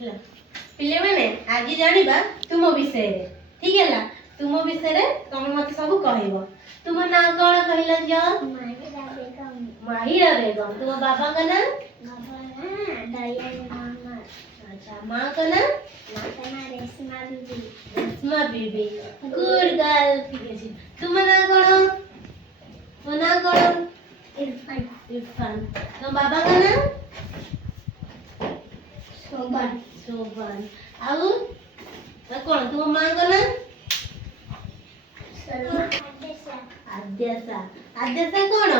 पिले मैंने आज जानिबा तुम विषय रे ठीक है ला तुम विषय रे तुम मत सब कहबो तुम ना कोन कहला जा माहिरा बेगम तुम बाबा का नाम दयाल मोहम्मद अच्छा मां का नाम रेशमा बीबी गुड गर्ल ठीक है तुम ना कोन इरफान तुम बाबा का नाम शोभन आउ कौन तुम मां का नाम आद्यासा आद्यासा कौन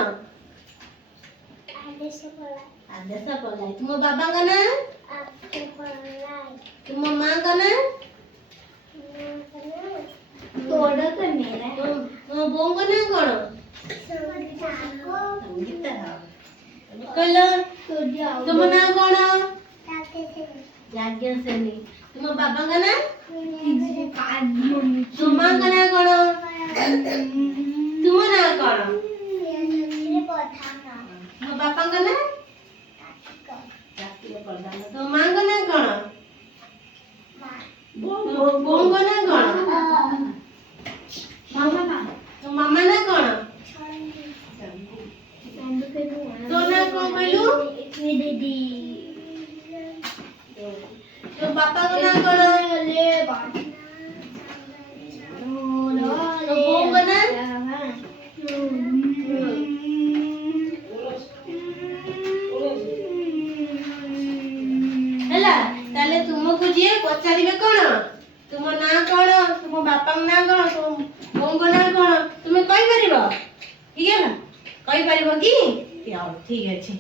आद्यासा पलाई तुम बाबा का नाम तुम मां का नाम थोड़ा तो मेरा तुम बों का नाम कौन संगीता कलो तुम नाम कौन याज्ञ सेनी तुम बाबा का नाम तुम मां का नाम कौन तुम नाम कौन तुम बापा का नाम तुम मां का नाम कौन बों का नाम कौन तुम मामा ना कौन तो ना कौन कहलु दीदी तो पापा का नाम कौन तो बों का नाम ହେଲା ତାଲେ ତୁମକୁ ଯିଏ ପଚାରିବେ କଣ ତୁମ ନାଁ କଣ ତୁମ ବାପାଙ୍କ ନାଁ କଣ ତୁମ ବୋଉଙ୍କ ନାଁ କଣ ତୁମେ କହିପାରିବ ଠିକ ହେଲା କହିପାରିବ କି ଠିକ ଅଛି